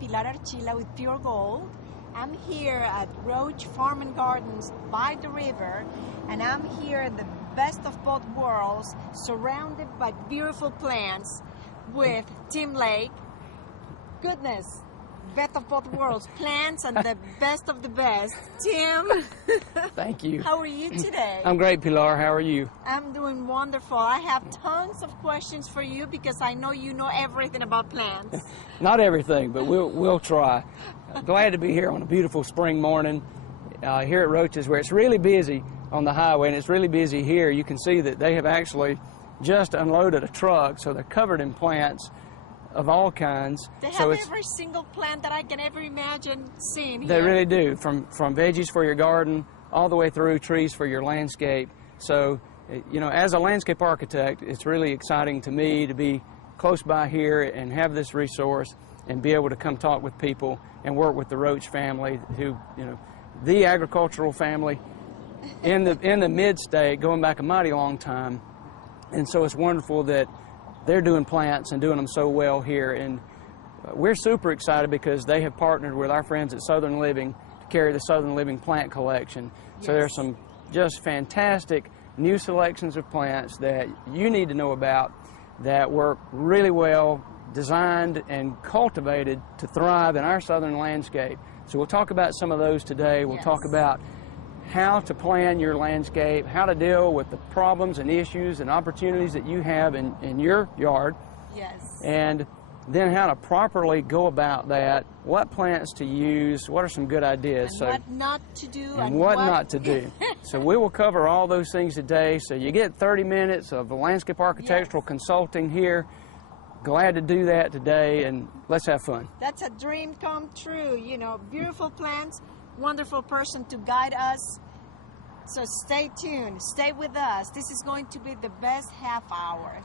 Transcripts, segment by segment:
Pilar Archila with Pure Gold. I'm here at Roche Farm and Gardens by the river, and I'm here at the best of both worlds, surrounded by beautiful plants with Tim Lake. Goodness, best of both worlds, plants and the best of the best. Tim. Thank you. How are you today? I'm great, Pilar. How are you? I'm doing wonderful. I have tons of questions for you because I know you know everything about plants. Not everything, but we'll try. Glad to be here on a beautiful spring morning here at Roche's, where it's really busy on the highway, and it's really busy here. You can see that they have actually just unloaded a truck, so they're covered in plants of all kinds. They have every single plant that I can ever imagine seeing here. They really do, from veggies for your garden all the way through trees for your landscape. So, you know, as a landscape architect, it's really exciting to me to be close by here and have this resource and be able to come talk with people and work with the Roche family, who, you know, the agricultural family in the mid-state, going back a mighty long time. And so it's wonderful that they're doing plants and doing them so well here. And we're super excited because they have partnered with our friends at Southern Living to carry the Southern Living plant collection. Yes. So there's some just fantastic new selections of plants that you need to know about that work really well, designed and cultivated to thrive in our southern landscape. So we'll talk about some of those today. We'll talk about how to plan your landscape, how to deal with the problems and issues and opportunities that you have in your yard. Yes. And then how to properly go about that, what plants to use, what are some good ideas. And what not to do. And what not to do. So we will cover all those things today. So you get 30 minutes of landscape architectural consulting here. Glad to do that today, and let's have fun. That's a dream come true. You know, beautiful plants, wonderful person to guide us. So stay tuned, stay with us. This is going to be the best half hour.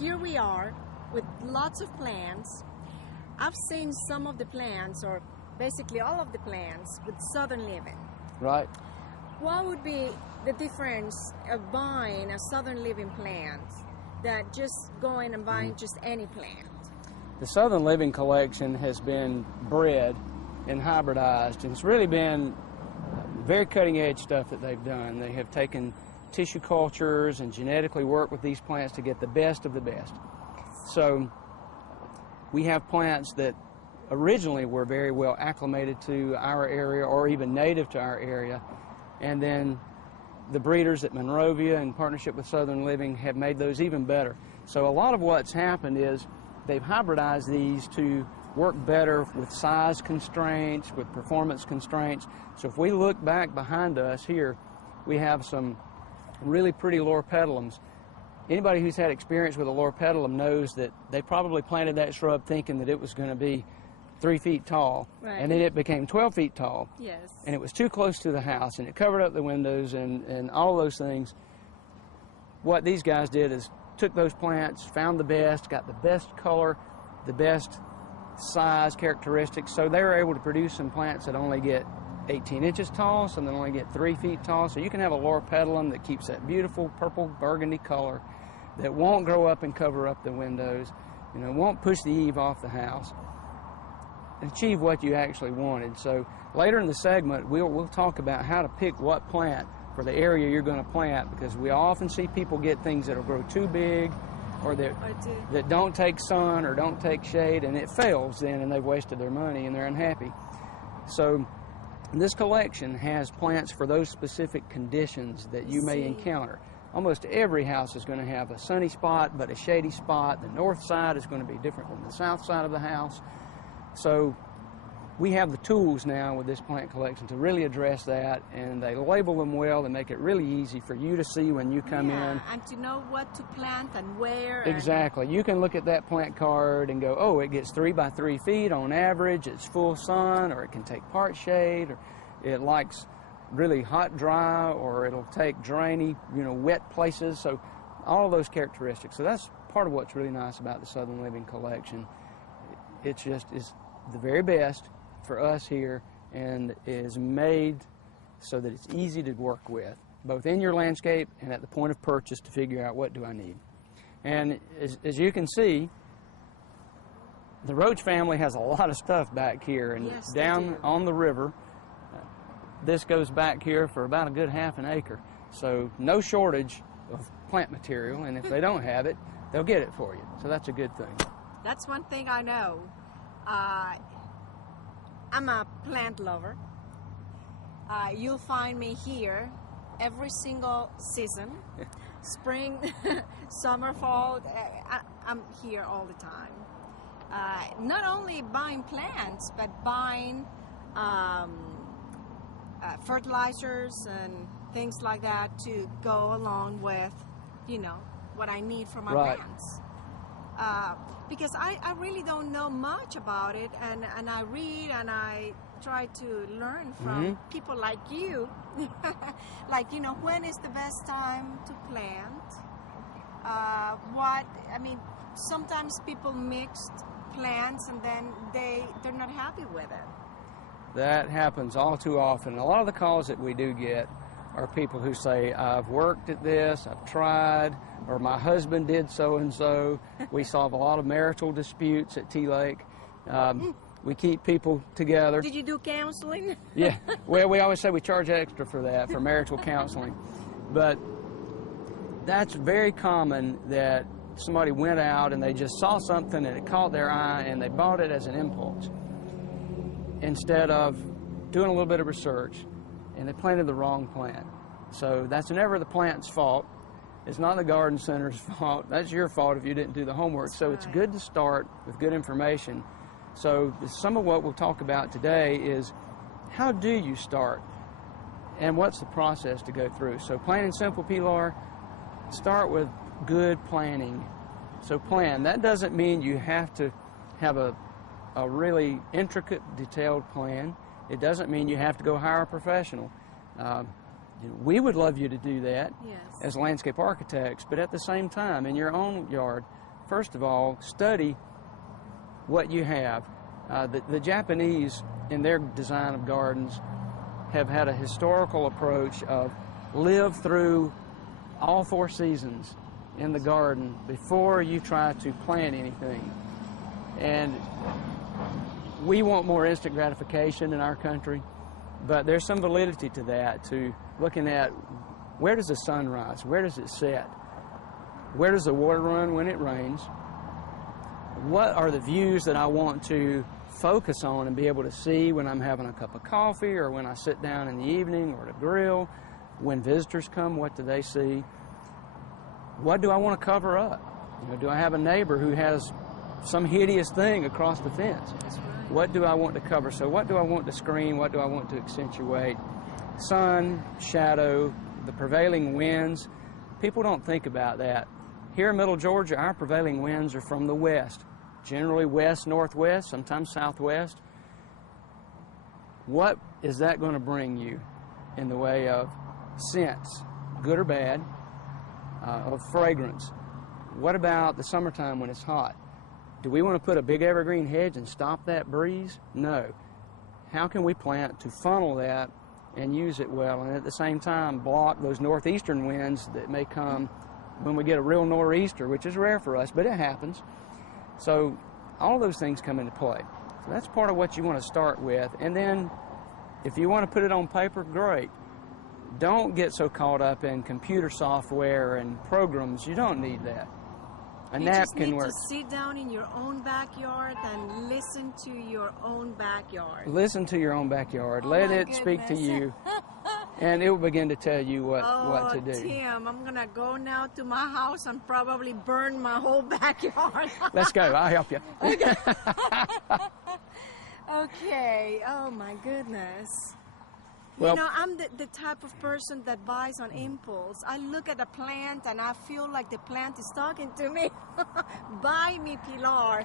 Here we are with lots of plants. I've seen some of the plants, or basically all of the plants, with Southern Living. Right. What would be the difference of buying a Southern Living plant that just going and buying just any plant? The Southern Living collection has been bred and hybridized, and it's really been very cutting edge stuff that they've done. They have taken tissue cultures and genetically work with these plants to get the best of the best. So we have plants that originally were very well acclimated to our area or even native to our area, and then the breeders at Monrovia in partnership with Southern Living have made those even better. So a lot of what's happened is they've hybridized these to work better with size constraints, with performance constraints. So if we look back behind us here, we have some really pretty loropetalums. Anybody who's had experience with a loropetalum knows that they probably planted that shrub thinking that it was going to be 3 feet tall, and then it became 12 feet tall. Yes. And it was too close to the house, and it covered up the windows and all those things. What these guys did is took those plants, found the best, got the best color, the best size characteristics, so they were able to produce some plants that only get 18 inches tall, some that only get 3 feet tall. So you can have a loropetalum that keeps that beautiful purple burgundy color, that won't grow up and cover up the windows, you know, won't push the eave off the house, and achieve what you actually wanted. So later in the segment, we'll talk about how to pick what plant for the area you're going to plant, because we often see people get things that'll grow too big, or that don't take sun or don't take shade, and it fails then, and they've wasted their money and they're unhappy. So this collection has plants for those specific conditions that you may encounter. Almost every house is going to have a sunny spot, but a shady spot. The north side is going to be different than the south side of the house. So we have the tools now with this plant collection to really address that, and they label them well. They make it really easy for you to see when you come in. And to know what to plant and where. Exactly. You can look at that plant card and go, oh, it gets 3 by 3 feet on average, it's full sun, or it can take part shade, or it likes really hot, dry, or it'll take drainy, wet places. So all of those characteristics. So that's part of what's really nice about the Southern Living collection. It just is the very best for us here and is made so that it's easy to work with, both in your landscape and at the point of purchase to figure out what do I need. And as you can see, the Roche family has a lot of stuff back here, and yes, down on the river, this goes back here for about a good half an acre. So no shortage of plant material, and if they don't have it, they'll get it for you. So that's a good thing. That's one thing I know. I'm a plant lover. You'll find me here every single season. Spring, summer, fall, I'm here all the time. Not only buying plants, but buying fertilizers and things like that to go along with, what I need for my plants. Because I really don't know much about it, and I read and I try to learn from people like you. Like, when is the best time to plant? Sometimes people mix plants and then they're not happy with it. That happens all too often. A lot of the calls that we do get are people who say, I've worked at this, I've tried, or my husband did so-and-so. We solve a lot of marital disputes at T-Lake. We keep people together. Did you do counseling? Yeah. Well, we always say we charge extra for that, for marital counseling. But that's very common that somebody went out and they just saw something and it caught their eye and they bought it as an impulse instead of doing a little bit of research, and they planted the wrong plant. So that's never the plant's fault. It's not the garden center's fault. That's your fault if you didn't do the homework. So it's good to start with good information. So some of what we'll talk about today is how do you start and what's the process to go through. So plain and simple, Pilar, start with good planning. So plan. That doesn't mean you have to have a really intricate, detailed plan. It doesn't mean you have to go hire a professional. We would love you to do that as landscape architects, but at the same time, in your own yard, first of all, study what you have. The Japanese, in their design of gardens, have had a historical approach of live through all 4 seasons in the garden before you try to plant anything. And we want more instant gratification in our country, but there's some validity to that, to looking at where does the sun rise, where does it set, where does the water run when it rains, what are the views that I want to focus on and be able to see when I'm having a cup of coffee or when I sit down in the evening or to grill. When visitors come, what do they see? What do I want to cover up? Do I have a neighbor who has some hideous thing across the fence? That's right. What do I want to cover? So what do I want to screen? What do I want to accentuate? Sun, shadow, the prevailing winds. People don't think about that. Here in Middle Georgia, our prevailing winds are from the west, generally west-northwest, sometimes southwest. What is that going to bring you in the way of scents, good or bad, of fragrance? What about the summertime when it's hot? Do we want to put a big evergreen hedge and stop that breeze? No. How can we plant to funnel that and use it well, and at the same time block those northeastern winds that may come when we get a real nor'easter, which is rare for us, but it happens. So all those things come into play. So that's part of what you want to start with. And then if you want to put it on paper, great. Don't get so caught up in computer software and programs. You don't need that. A napkin works. You just need to sit down in your own backyard and listen to your own backyard. Listen to your own backyard. Let it speak to you. And it will begin to tell you what to do. Tim, I'm going to go now to my house and probably burn my whole backyard. Let's go. I'll help you. Okay. Okay. Oh, my goodness. Well, I'm the type of person that buys on impulse. I look at a plant and I feel like the plant is talking to me. Buy me, Pilar.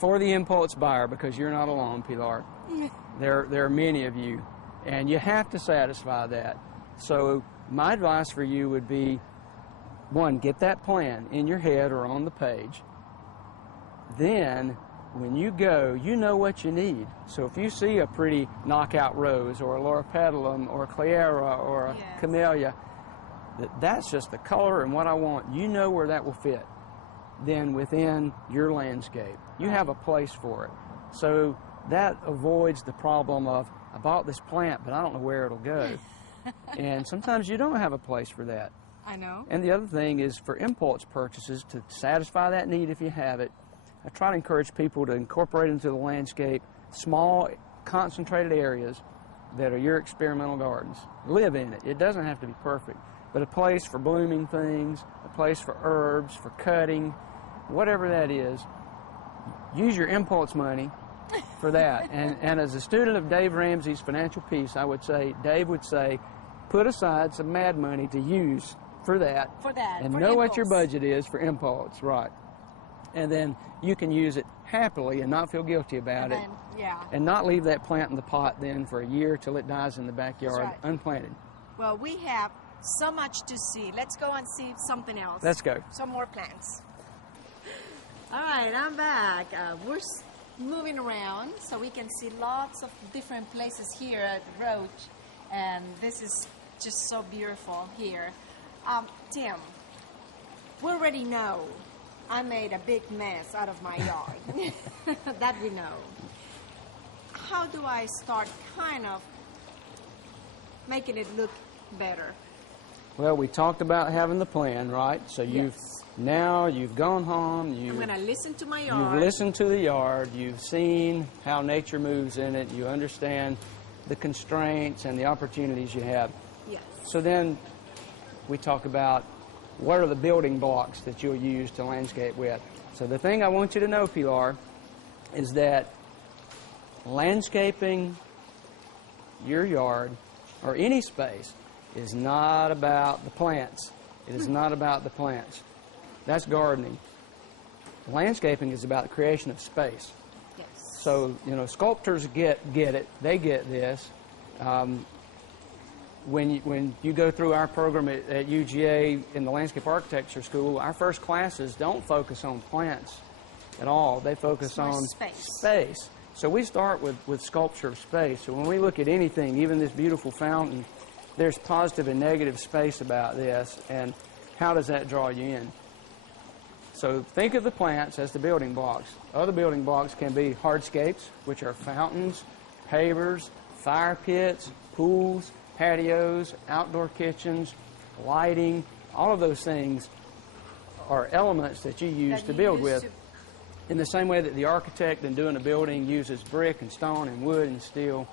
for the impulse buyer, because you're not alone, Pilar. Yeah. There are many of you, and you have to satisfy that. So my advice for you would be, one, get that plan in your head or on the page. Then, when you go, you know what you need. So if you see a pretty knockout rose, or a loropetalum, or a cleyra, or a Yes. camellia, that's just the color and what I want. You know where that will fit. Then within your landscape, you have a place for it. So that avoids the problem of, I bought this plant, but I don't know where it'll go. And sometimes you don't have a place for that. I know. And the other thing is, for impulse purchases, to satisfy that need if you have it, I try to encourage people to incorporate into the landscape small, concentrated areas that are your experimental gardens. Live in it. It doesn't have to be perfect, but a place for blooming things, a place for herbs, for cutting, whatever that is. Use your impulse money for that. And as a student of Dave Ramsey's Financial Peace, I would say, Dave would say, put aside some mad money to use for that. For that. And for know what your impulse. budget is for impulse, right. And then you can use it happily and not feel guilty about And it. then, yeah. And not leave that plant in the pot then for a year till it dies in the backyard, That's right. unplanted. Well, we have so much to see. Let's go and see something else. Let's go. Some more plants. All right, I'm back. We're moving around so we can see lots of different places here at Roche, and this is just so beautiful here. Tim, we already know I made a big mess out of my yard. That we know. How do I start kind of making it look better? Well, we talked about having the plan, right? So you've gone home, I'm going to listen to my you've yard. listened to the yard, you've seen how nature moves in it, you understand the constraints and the opportunities you have. Yes. So then we talk about what are the building blocks that you'll use to landscape with. So the thing I want you to know, Pilar, is that landscaping your yard or any space is not about the plants. It is not about the plants. That's gardening. Landscaping is about the creation of space. Yes. So, you know, sculptors get it. They get this. When you go through our program at UGA in the landscape architecture school, our first classes don't focus on plants at all. They focus more on space. So we start with sculpture of space. So when we look at anything, even this beautiful fountain, there's positive and negative space about this, and how does that draw you in? So think of the plants as the building blocks. Other building blocks can be hardscapes, which are fountains, pavers, fire pits, pools, patios, outdoor kitchens, lighting. All of those things are elements that you use to build with. In the same way that the architect in doing a building uses brick and stone and wood and steel,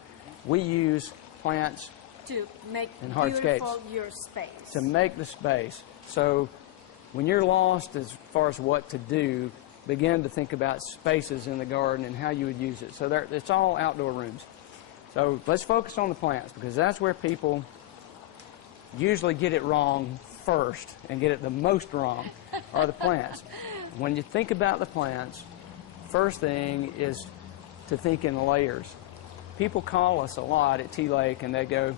we use plants To make and hardscapes beautiful your space. to make the space. So when you're lost as far as what to do, begin to think about spaces in the garden and how you would use it. So it's all outdoor rooms. So let's focus on the plants, because that's where people usually get it wrong first and get it the most wrong, are the plants. When you think about the plants, first thing is to think in layers. People call us a lot at Tea Lake and they go,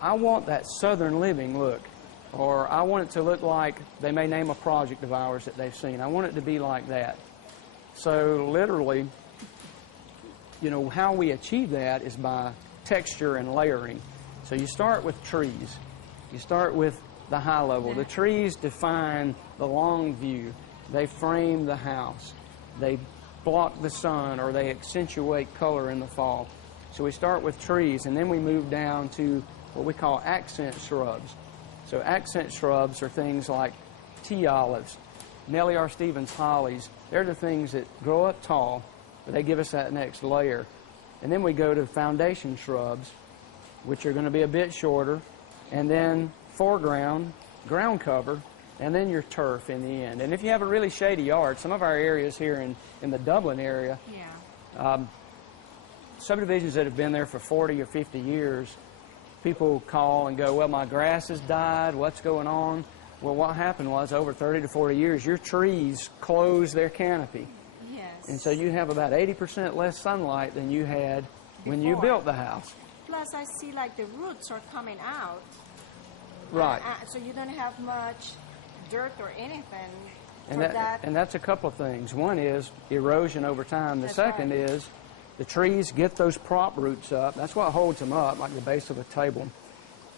I want that southern living look, or I want it to look like, they may name a project of ours that they've seen. I want it to be like that. So literally, you know, how we achieve that is by texture and layering. So you start with trees. You start with the high level. The trees define the long view. They frame the house. They block the sun, or they accentuate color in the fall. So we start with trees, and then we move down to what we call accent shrubs. So accent shrubs are things like tea olives, Nellie R. Stevens hollies. They're the things that grow up tall, but they give us that next layer. And then we go to foundation shrubs, which are going to be a bit shorter, and then foreground, ground cover, and then your turf in the end. And if you have a really shady yard, some of our areas here in the Dublin area, subdivisions that have been there for 40 or 50 years, people call and go, well, my grass has died, what's going on? Well, what happened was, over 30 to 40 years, your trees closed their canopy. Yes. And so you have about 80% less sunlight than you had when you built the house. Plus, I see like the roots are coming out. Right. So you don't have much dirt or anything And for that. And that's a couple of things. One is erosion over time. The second is the trees get those prop roots up. That's what holds them up, like the base of a table.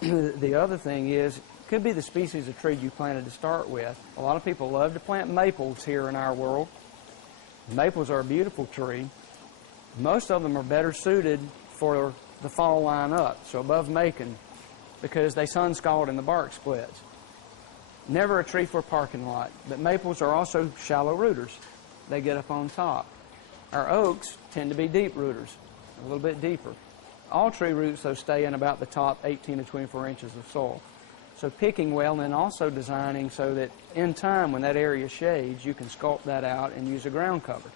The other thing is, could be the species of tree you planted to start with. A lot of people love to plant maples here in our world. Maples are a beautiful tree. Most of them are better suited for the fall line up, so above Macon, because they sun scald and the bark splits. Never a tree for a parking lot, but maples are also shallow rooters. They get up on top. Our oaks tend to be deep rooters, a little bit deeper. All tree roots, though, stay in about the top 18 to 24 inches of soil. So picking well and then also designing so that in time when that area shades, you can sculpt that out and use a ground cover.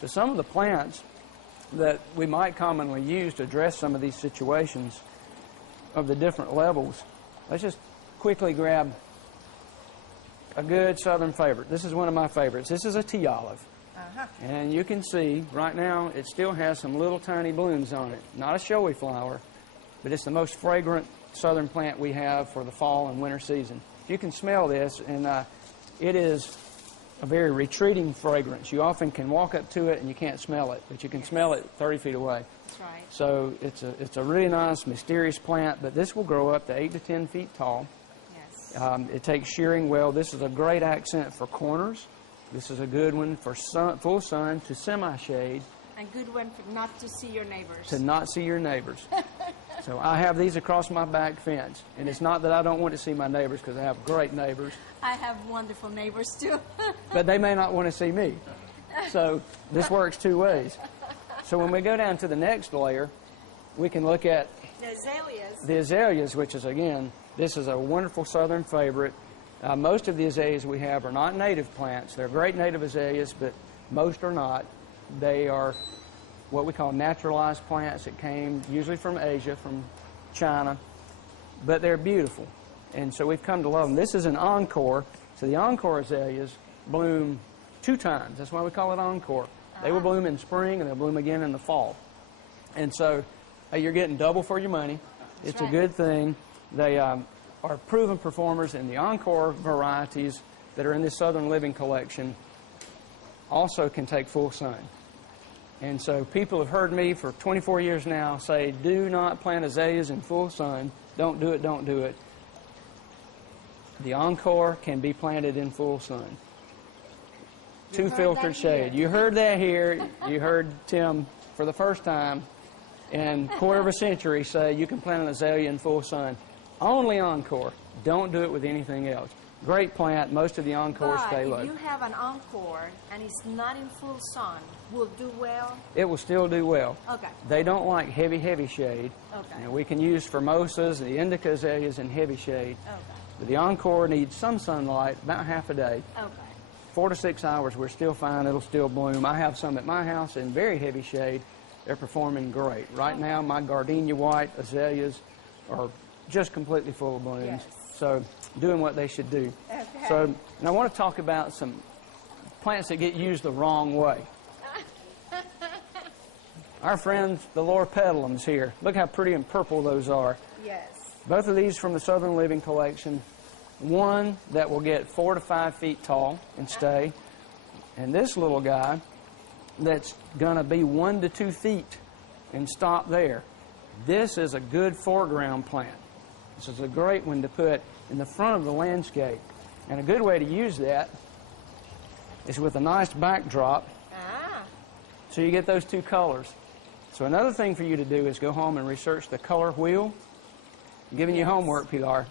So some of the plants that we might commonly use to address some of these situations of the different levels, let's just quickly grab a good southern favorite. This is one of my favorites. This is a tea olive. And you can see right now it still has some little tiny blooms on it. Not a showy flower, but it's the most fragrant southern plant we have for the fall and winter season. You can smell this, and it is a very retreating fragrance. You often can walk up to it and you can't smell it, but you can smell it 30 feet away. That's right. So it's a really nice, mysterious plant, but this will grow up to 8 to 10 feet tall. Yes. It takes shearing well. This is a great accent for corners. This is a good one for full sun to semi-shade. And good one for not to see your neighbors. To not see your neighbors. So I have these across my back fence. And it's not that I don't want to see my neighbors, because I have great neighbors. I have wonderful neighbors too. But they may not want to see me. So this works two ways. So when we go down to the next layer, we can look at The azaleas. the azaleas, which is, again, this is a wonderful southern favorite. Most of the azaleas we have are not native plants. They're great native azaleas, but most are not. They are what we call naturalized plants that came usually from Asia, from China, but they're beautiful. And so we've come to love them. This is an encore. So the encore azaleas bloom 2 times. That's why we call it encore. They will bloom in spring and they'll bloom again in the fall. And so you're getting double for your money. It's a good thing. They are proven performers, in the encore varieties that are in this Southern Living collection also can take full sun. And so people have heard me for 24 years now say, do not plant azaleas in full sun. Don't do it, don't do it. The encore can be planted in full sun. 2 filtered shade. You heard that here. You heard Tim for the first time in a quarter of a century say you can plant an azalea in full sun. Only encore. Don't do it with anything else. Great plant. Most of the encores stay low. If you have an encore and it's not in full sun, will do well? It will still do well. Okay. They don't like heavy shade. Okay. You know, we can use formosas, the indica azaleas in heavy shade. Okay. But the encore needs some sunlight, about half a day. Okay. 4 to 6 hours, we're still fine. It'll still bloom. I have some at my house in very heavy shade. They're performing great. Right now, my gardenia white azaleas are just completely full of blooms. Yes. So doing what they should do. Okay. So, and I want to talk about some plants that get used the wrong way. Our friends, the loropetalums here. Look how pretty and purple those are. Yes. Both of these from the Southern Living collection. One that will get 4 to 5 feet tall and stay. And this little guy that's going to be 1 to 2 feet and stop there. This is a good foreground plant. This is a great one to put in the front of the landscape. And a good way to use that is with a nice backdrop. So you get those 2 colors. So another thing for you to do is go home and research the color wheel. I'm giving you homework, Pilar.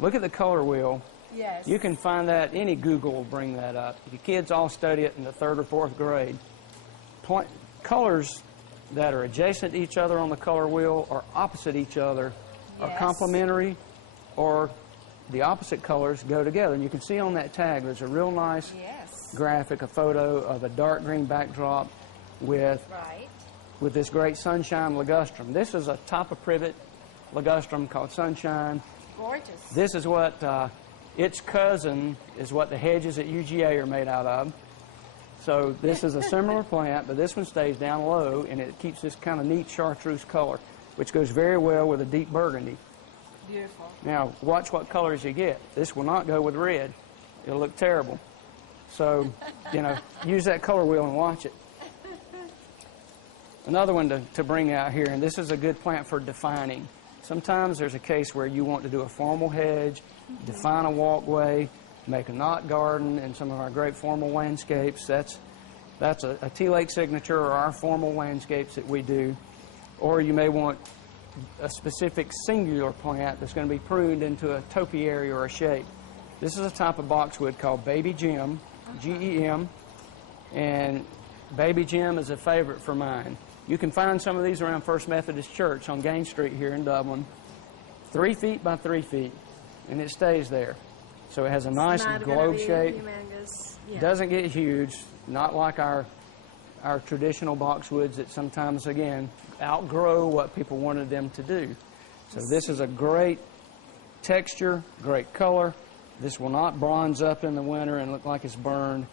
Look at the color wheel. Yes. You can find that, any Google will bring that up. The kids all study it in the 3rd or 4th grade. Colors that are adjacent to each other on the color wheel or opposite each other are complementary, or the opposite colors go together. And you can see on that tag there's a real nice graphic, a photo of a dark green backdrop with this great sunshine ligustrum. This is a top of privet ligustrum called Sunshine. Gorgeous. This is what its cousin is what the hedges at UGA are made out of. So this is a similar plant, but this one stays down low, and it keeps this kind of neat chartreuse color, which goes very well with a deep burgundy. Beautiful. Now, watch what colors you get. This will not go with red. It'll look terrible. So, you know, use that color wheel and watch it. Another one to bring out here, and this is a good plant for defining. Sometimes there's a case where you want to do a formal hedge, define a walkway, make a knot garden, and some of our great formal landscapes. That's a T-Lake signature or our formal landscapes that we do. Or you may want a specific singular plant that's going to be pruned into a topiary or a shape. This is a type of boxwood called Baby Gem, G-E-M, and Baby Gem is a favorite for mine. You can find some of these around First Methodist Church on Gain Street here in Dublin, 3 feet by 3 feet, and it stays there. So it has a nice globe shape. Yeah. Doesn't get huge, not like our traditional boxwoods that sometimes, again, outgrow what people wanted them to do. So this is a great texture, great color. This will not bronze up in the winter and look like it's burned.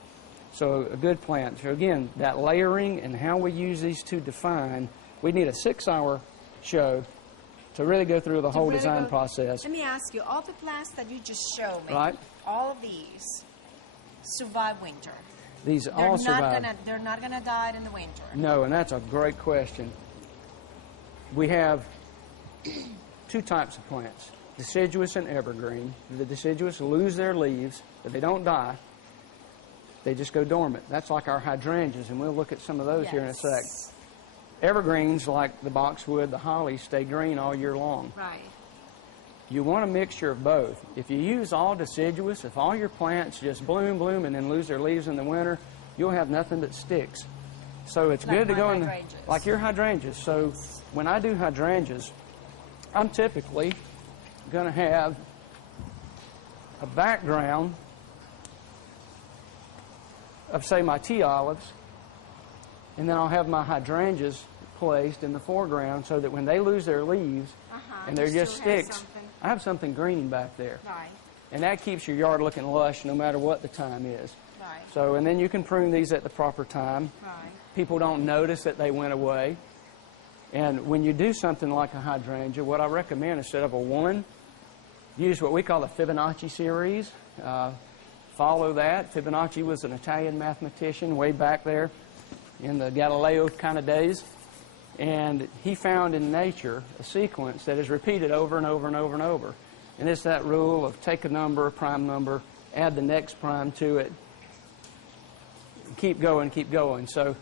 So a good plant. So again, that layering and how we use these to define, we need a 6-hour show to really go through the whole design process. Let me ask you, all the plants that you just showed me, right, all of these survive winter. These all survive. They're not gonna die in the winter. No, and that's a great question. We have 2 types of plants, deciduous and evergreen. The deciduous lose their leaves, but they don't die. They just go dormant. That's like our hydrangeas, and we'll look at some of those here in a sec. Evergreens, like the boxwood, the holly, stay green all year long. Right. You want a mixture of both. If you use all deciduous, if all your plants just bloom, and then lose their leaves in the winter, you'll have nothing that sticks. So it's good to go in like your hydrangeas. So when I do hydrangeas, I'm typically going to have a background of, say, my tea olives, and then I'll have my hydrangeas placed in the foreground so that when they lose their leaves and they're just sticks, I have something green back there. Right. And that keeps your yard looking lush no matter what the time is. Right. So, and then you can prune these at the proper time. Right. People don't notice that they went away. And when you do something like a hydrangea, what I recommend, instead of a 1, use what we call the Fibonacci series. Follow that. Fibonacci was an Italian mathematician way back there in the Galileo kind of days. And he found in nature a sequence that is repeated over and over and over and over. And it's that rule of take a number, a prime number, add the next prime to it, keep going, keep going. So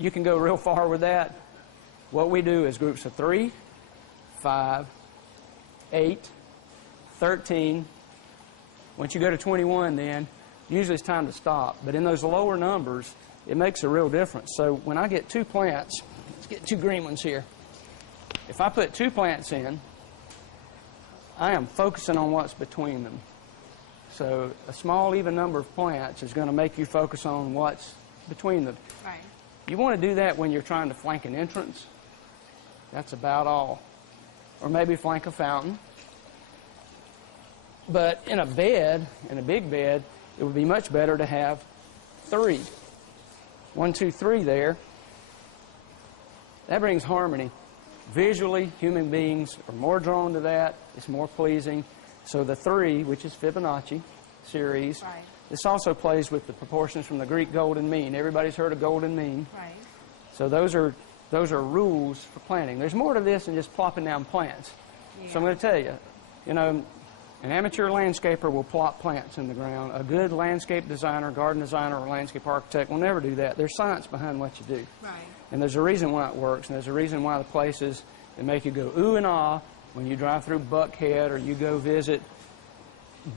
you can go real far with that. What we do is groups of 3, 5, 8, 13. Once you go to 21, then usually it's time to stop. But in those lower numbers, it makes a real difference. So when I get 2 plants, let's get 2 green ones here. If I put 2 plants in, I am focusing on what's between them. So a small, even number of plants is going to make you focus on what's between them. Right. You want to do that when you're trying to flank an entrance. That's about all. Or maybe flank a fountain. But in a bed, in a big bed, it would be much better to have 3. 1, 2, 3 there. That brings harmony. Visually, human beings are more drawn to that. It's more pleasing. So the 3, which is Fibonacci series, right. This also plays with the proportions from the Greek golden mean. Everybody's heard of golden mean. Right. So those are rules for planting. There's more to this than just plopping down plants. Yeah. So I'm going to tell you, an amateur landscaper will plop plants in the ground. A good landscape designer, garden designer, or landscape architect will never do that. There's science behind what you do. Right. And there's a reason why it works, and there's a reason why the places that make you go ooh and ah when you drive through Buckhead or you go visit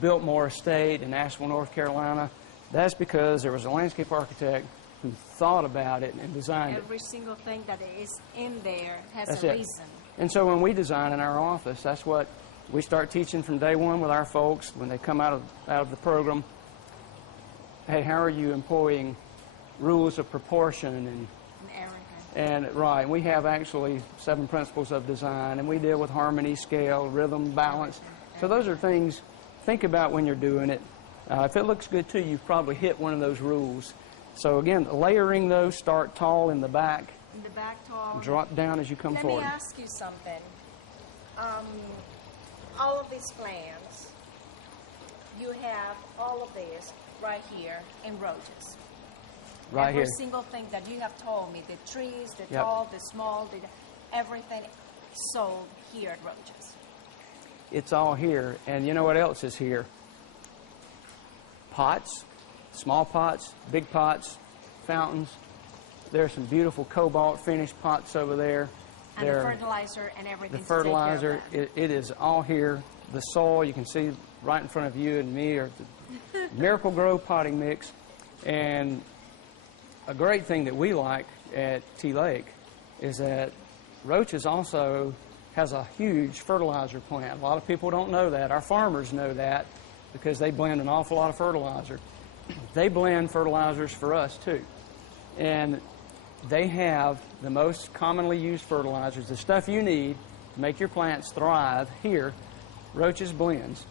Biltmore Estate in Asheville, North Carolina. That's because there was a landscape architect who thought about it and designed it. Every single thing that is in there has That's a it. reason. And so when we design in our office, that's what we start teaching from day one with our folks when they come out of the program. Hey, how are you employing rules of proportion and right, we have actually 7 principles of design, and we deal with harmony, scale, rhythm, balance. So those are things think about when you're doing it. If it looks good to you, you've probably hit one of those rules. So again, layering those, start tall in the back, In the back tall. drop down as you come forward. Let me ask you something. All of these plants, you have all of this right here in Roche's. Right Every here. single thing that you have told me, the trees, the Yep. tall, the small, everything sold here at Roche's. It's all here. And you know what else is here? Pots, small pots, big pots, fountains. There's some beautiful cobalt finished pots over there. And the fertilizer and everything. The fertilizer, to take care of it is all here. The soil, you can see right in front of you and me, are the Miracle Grow potting mix. And a great thing that we like at Tea Lake is that Roche's also has a huge fertilizer plant. A lot of people don't know that. Our farmers know that because they blend an awful lot of fertilizer. They blend fertilizers for us too. And they have the most commonly used fertilizers, the stuff you need to make your plants thrive here. Roche's blends.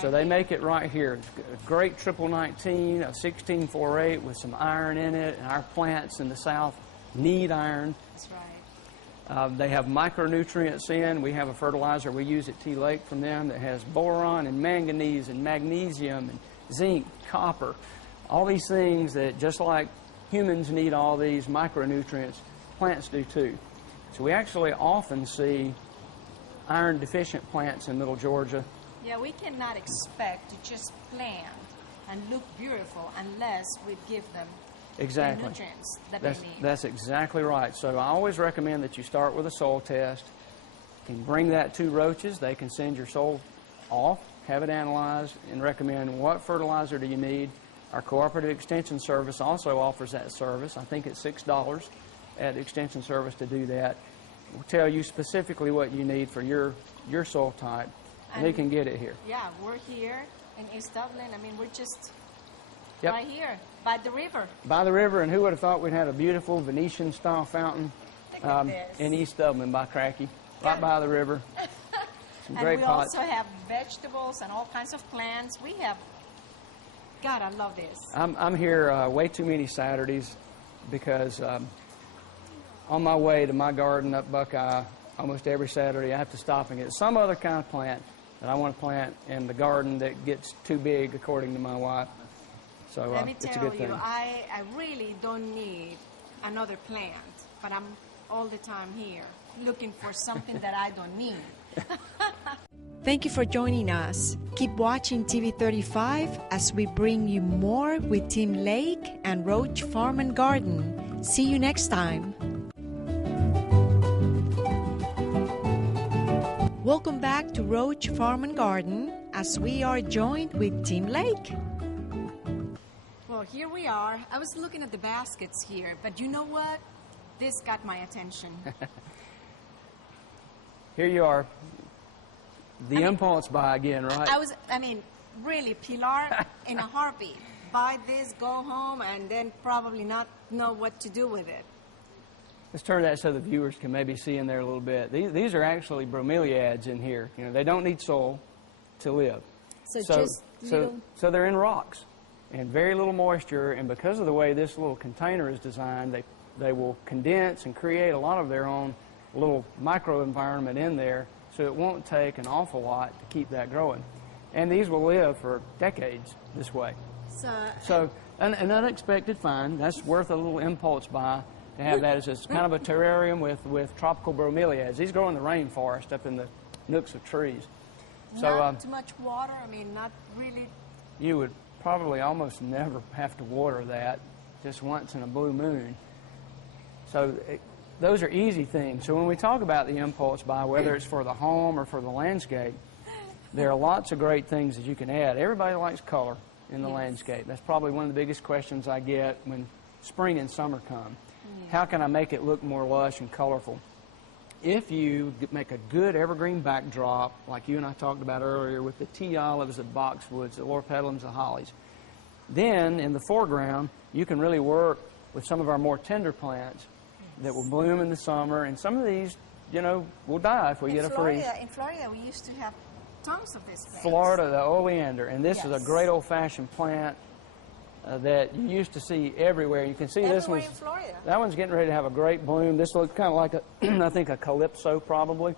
So they make it right here. A great triple 19, a 1648 with some iron in it, and our plants in the south need iron. That's right. They have micronutrients in. We have a fertilizer we use at Tea Lake from them that has boron and manganese and magnesium and zinc, copper, all these things that just like humans need all these micronutrients, plants do too. So we actually often see iron deficient plants in Middle Georgia. Yeah, we cannot expect to just plant and look beautiful unless we give them Exactly. the nutrients that That's, they need. that's exactly right. So I always recommend that you start with a soil test. You can bring that to Roche's. They can send your soil off, have it analyzed, and recommend what fertilizer do you need. Our Cooperative Extension Service also offers that service. I think it's $6 at Extension Service to do that. We'll tell you specifically what you need for your soil type, and they can get it here. Yeah, we're here in East Dublin. I mean, we're just Yep. right here by the river. By the river, and who would have thought we'd had a beautiful Venetian-style fountain Look at this. in East Dublin by Cracky, right by the river. Some great And we pots. also have vegetables and all kinds of plants. We have, God, I love this. I'm here way too many Saturdays because on my way to my garden up Buckeye, almost every Saturday I have to stop and get some other kind of plant that I want to plant in the garden that gets too big, according to my wife. So Let me it's a tell good you, thing. I really don't need another plant, but I'm all the time here looking for something that I don't need. Thank you for joining us. Keep watching TV 35 as we bring you more with Tim Lake and Roche Farm and Garden. See you next time. Welcome back to Roche Farm and Garden as we are joined with Tim Lake. Well, here we are. I was looking at the baskets here, but you know what? This got my attention. Here you are. The impulse buy again, right? Really, Pilar, in a heartbeat. Buy this, go home, and then probably not know what to do with it. Let's turn that so the viewers can maybe see in there a little bit. These are actually bromeliads in here. You know, they don't need soil to live. So they're in rocks and very little moisture, and because of the way this little container is designed, they will condense and create a lot of their own little microenvironment in there, so it won't take an awful lot to keep that growing. And these will live for decades this way. So an unexpected find, that's worth a little impulse buy to have that as kind of a terrarium with tropical bromeliads. These grow in the rainforest up in the nooks of trees. So not too much water, not really. You would probably almost never have to water that, just once in a blue moon. So those are easy things. So when we talk about the impulse buy, whether it's for the home or for the landscape, there are lots of great things that you can add. Everybody likes color in the landscape. That's probably one of the biggest questions I get when spring and summer come. How can I make it look more lush and colorful? If you make a good evergreen backdrop, like you and I talked about earlier with the tea olives, the boxwoods, the lorpedalums, the hollies, then in the foreground you can really work with some of our more tender plants that will bloom in the summer, and some of these, will die if we get a freeze. In Florida, we used to have tons of this plant. Florida, the oleander, and this is a great old-fashioned plant. that you used to see everywhere. You can see this Everywhere one's, in Florida. that one's getting ready to have a great bloom. This looks kind of like a, I think a calypso probably.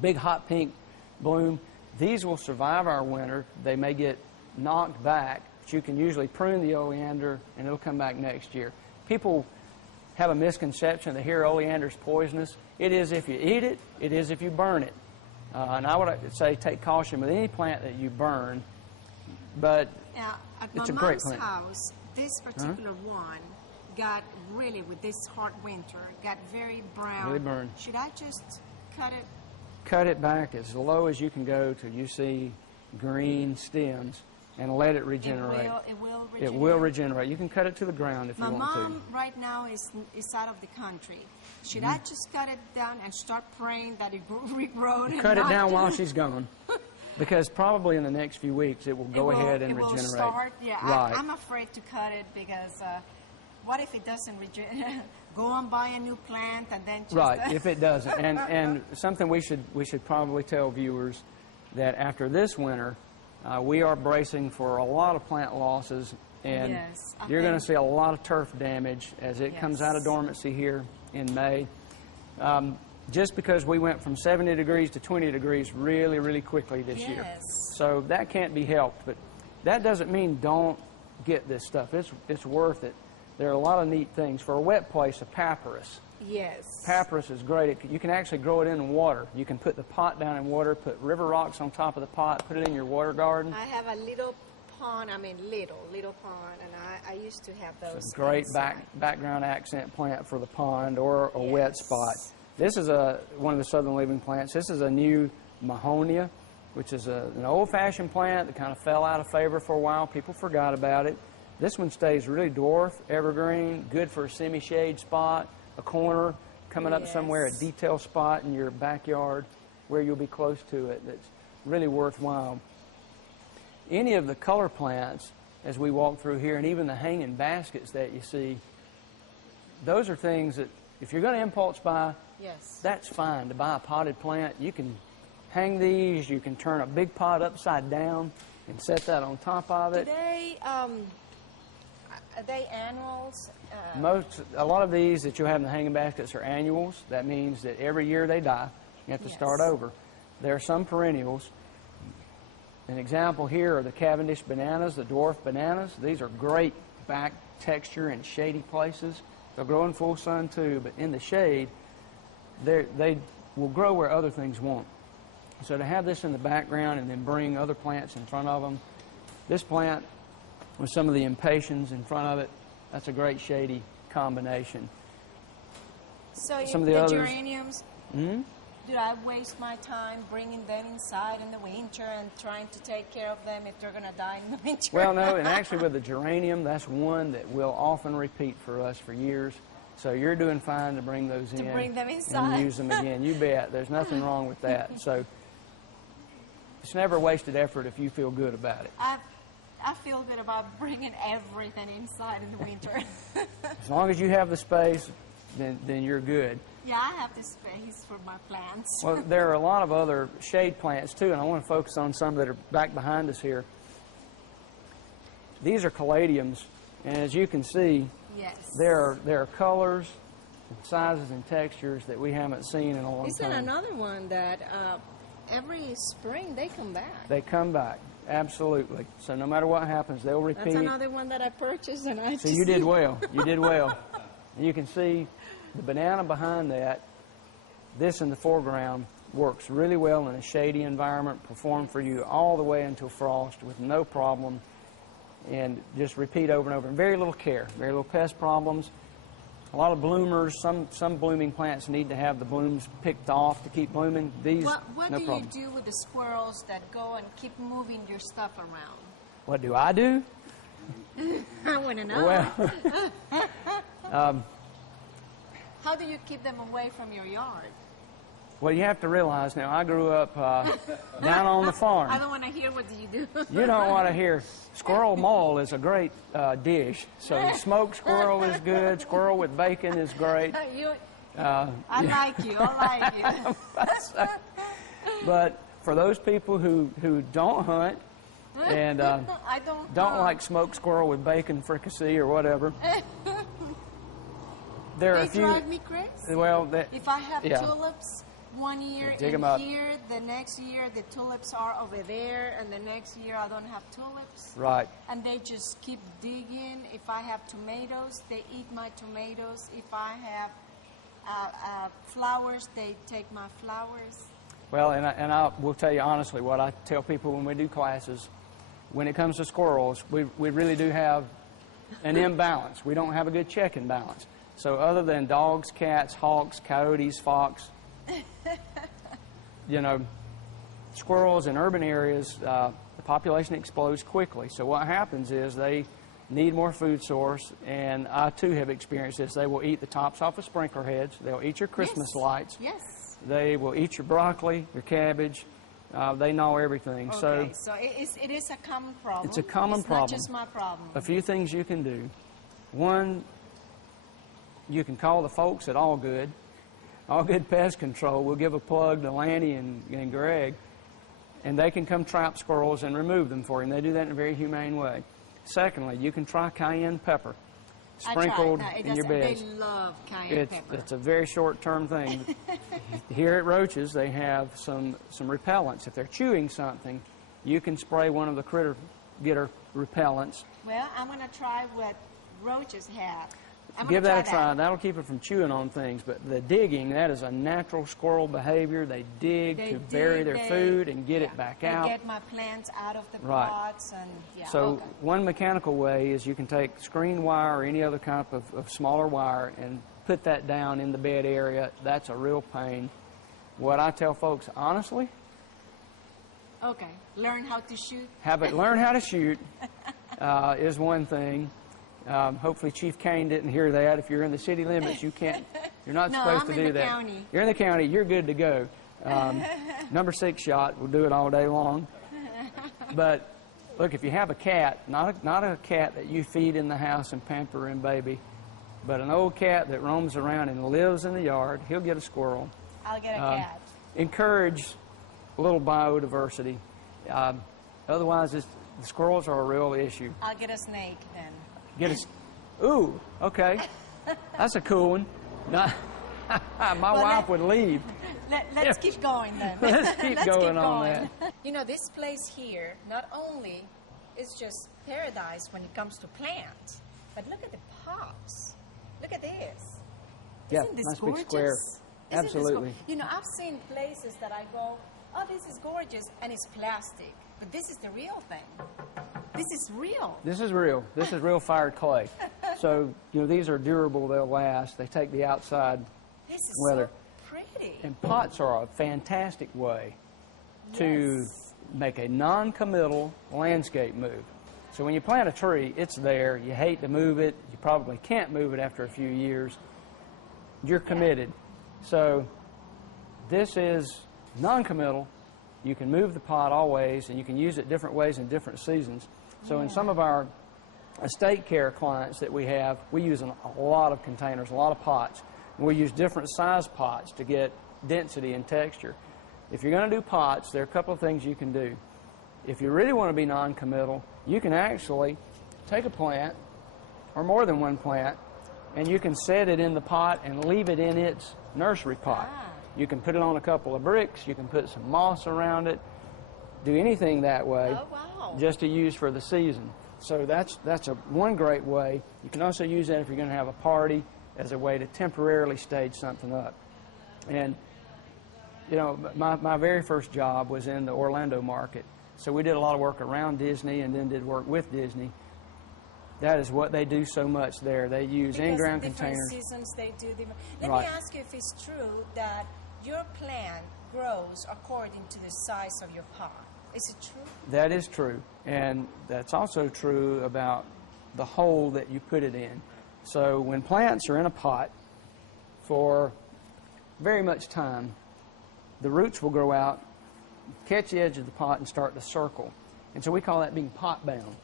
Big hot pink bloom. These will survive our winter. They may get knocked back, but you can usually prune the oleander and it'll come back next year. People have a misconception that here oleander is poisonous. It is if you eat it. It is if you burn it. And I would say take caution with any plant that you burn. But At it's my a great mom's plant. house, this particular one got really, with this hot winter, got very brown. Really burned. Should I just cut it? Cut it back as low as you can go till you see green stems and let it regenerate. It will regenerate. It will regenerate. You can cut it to the ground if My you want mom right now is out of the country. Should I just cut it down and start praying that it regrow? to. Cut it down while she's gone. Because probably in the next few weeks it will go ahead and regenerate. It will start. Yeah, Right. I'm afraid to cut it because what if it doesn't regenerate? Go and buy a new plant and then just... Right, if it doesn't. And something we should probably tell viewers that after this winter, we are bracing for a lot of plant losses, and Yes, you're going to see a lot of turf damage as it comes out of Yes. dormancy here in May. Just because we went from 70 degrees to 20 degrees really, really quickly this year. Yes. So that can't be helped, but that doesn't mean don't get this stuff. It's worth it. There are a lot of neat things. For a wet place, a papyrus. Yes. Papyrus is great. You can actually grow it in water. You can put the pot down in water, put river rocks on top of the pot, put it in your water garden. I have a little pond, little pond, and I used to have those. It's a great inside. background accent plant for the pond or a wet Yes. spot. This is one of the southern living plants. This is a new Mahonia, which is an old-fashioned plant that kind of fell out of favor for a while. People forgot about it. This one stays really dwarf, evergreen, good for a semi-shade spot, a corner, coming up somewhere, a Yes. detail spot in your backyard where you'll be close to it. That's really worthwhile. Any of the color plants, as we walk through here, and even the hanging baskets that you see, those are things that if you're going to impulse buy, Yes. that's fine to buy a potted plant. You can hang these, you can turn a big pot upside down and set that on top of it. Are they annuals? A lot of these that you'll have in the hanging baskets are annuals. That means that every year they die. You have to start Yes. over. There are some perennials. An example here are the Cavendish bananas, the dwarf bananas. These are great back texture in shady places. They'll grow in full sun too, but in the shade, they will grow where other things won't. So to have this in the background and then bring other plants in front of them, this plant with some of the impatiens in front of it, that's a great shady combination. So Some of the the others- geraniums, do I waste my time bringing them inside in the winter and trying to take care of them if they're going to die in the winter? Well, no, and actually with the geranium, that's one that will often repeat for us for years. So you're doing fine to bring those in bring them inside. and use them again. You bet. There's nothing wrong with that. So it's never wasted effort if you feel good about it. I feel good about bringing everything inside in the winter. As long as you have the space, then you're good. Yeah, I have the space for my plants. Well, there are a lot of other shade plants too, and I want to focus on some that are back behind us here. These are caladiums, and as you can see, Yes. there are colors, and sizes, and textures that we haven't seen in a long Isn't time. another one that every spring they come back? They come back, absolutely. So no matter what happens, they'll repeat. That's another one that I purchased, and I So just you did well. You did well. And you can see the banana behind that. This in the foreground works really well in a shady environment, perform for you all the way until frost with no problem, and just repeat over and over. And very little care, very little pest problems. A lot of bloomers, some blooming plants need to have the blooms picked off to keep blooming. These, What no do problem. you do with the squirrels that go and keep moving your stuff around? What do I do? I want to know. Well, How do you keep them away from your yard? well, you have to realize now, I grew up down on the farm. I don't want to hear what do you do. You don't want to hear. Squirrel mole is a great dish. So smoked squirrel is good. Squirrel with bacon is great. I like you. I like you. But for those people who don't hunt And I don't like smoked squirrel with bacon fricassee or whatever. There are They a few. drive me crazy. Well, if I have yeah. tulips one year dig 'em in up. here, the next year the tulips are over there, and the next year I don't have tulips. Right. And they just keep digging. If I have tomatoes, they eat my tomatoes. If I have flowers, they take my flowers. Well, and I will tell you honestly what I tell people when we do classes. When it comes to squirrels, we really do have an imbalance. We don't have a good check and balance. So other than dogs, cats, hawks, coyotes, fox, you know, squirrels in urban areas, the population explodes quickly. So what happens is they need more food source, and I too have experienced this. They will eat the tops off of sprinkler heads. They'll eat your Christmas Yes. lights. Yes. They will eat your broccoli, your cabbage. They gnaw everything. Okay, so it is a common problem. It's a common problem. It's not just my problem. A few things you can do. One, you can call the folks at All Good Pest Control. We'll give a plug to Lanny and Greg, and they can come trap squirrels and remove them for you. And they do that in a very humane way. Secondly, you can try cayenne pepper sprinkled in your beds. They love cayenne pepper. It's a very short-term thing. Here at Roche's, they have some repellents. If they're chewing something, you can spray one of the critter getter repellents. Well, I'm going to try what roaches have. Give that a try. That'll keep it from chewing on things. But the digging, that is a natural squirrel behavior. They dig to bury their food and get it back out. Get my plants out of the Right. pots. And, So one mechanical way is you can take screen wire or any other kind of smaller wire and put that down in the bed area. That's a real pain. What I tell folks, honestly, Okay, learn how to shoot. learn how to shoot is one thing. Hopefully Chief Kane didn't hear that. If you're in the city limits, you're not No, supposed I'm to in do the that. county. You're in the county, you're good to go. Number 6 shot will do it all day long. But look, if you have a cat, not a cat that you feed in the house and pamper and baby, but an old cat that roams around and lives in the yard, he'll get a squirrel. I'll get a cat. Encourage a little biodiversity. Otherwise, the squirrels are a real issue. I'll get a snake then. Ooh, okay. That's a cool one. My wife would leave. Let's keep going then. Let's keep going on that. You know, this place here, not only is just paradise when it comes to plants, but look at the pots. Look at this. Yeah, Isn't this nice gorgeous? big square. Isn't this Absolutely. You know, I've seen places that I go, oh, this is gorgeous, and it's plastic. But this is the real thing. This is real. This is real. This is real fired clay. So, these are durable. They'll last. They take the outside This is weather. so pretty. And pots are a fantastic way to make a non-committal landscape move. So when you plant a tree, it's there. You hate to move it. You probably can't move it after a few years. You're committed. So this is non-committal. You can move the pot always, and you can use it different ways in different seasons. So in some of our estate care clients that we have, we use a lot of containers, a lot of pots. And we use different size pots to get density and texture. If you're going to do pots, there are a couple of things you can do. If you really want to be non-committal, you can actually take a plant, or more than one plant, and you can set it in the pot and leave it in its nursery pot. You can put it on a couple of bricks, you can put some moss around it, do anything that way, just to use for the season. So that's one great way. You can also use that if you're going to have a party as a way to temporarily stage something up. And, my very first job was in the Orlando market. So we did a lot of work around Disney and then did work with Disney. That is what they do so much there. They use in-ground containers. Seasons they do different. Let me ask you if it's true that your plant grows according to the size of your pot. Is it true? That is true. And that's also true about the hole that you put it in. So when plants are in a pot for very much time, the roots will grow out, catch the edge of the pot, and start to circle. And so we call that being pot bound.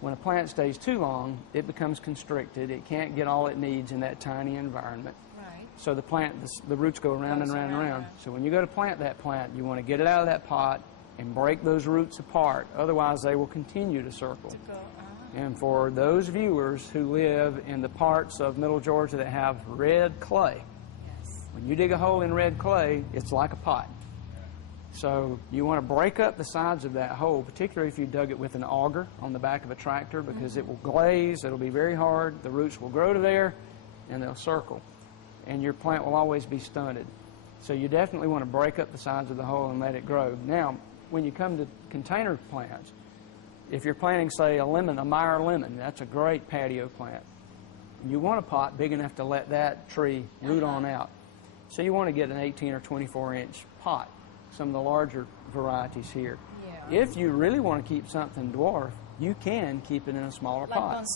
When a plant stays too long, it becomes constricted. It can't get all it needs in that tiny environment. Right. So the roots go around and around and around. So when you go to plant that plant, you want to get it out of that pot, and break those roots apart. Otherwise, they will continue to circle. And for those viewers who live in the parts of Middle Georgia that have red clay, when you dig a hole in red clay, it's like a pot. So you want to break up the sides of that hole, particularly if you dug it with an auger on the back of a tractor, because it will glaze, it'll be very hard, the roots will grow to there, and they'll circle. And your plant will always be stunted. So you definitely want to break up the sides of the hole and let it grow. Now, when you come to container plants, if you're planting, say, a Meyer lemon, that's a great patio plant. You want a pot big enough to let that tree root on out. So you want to get an 18 or 24-inch pot, some of the larger varieties here. Yeah. If you really want to keep something dwarf, you can keep it in a smaller pot.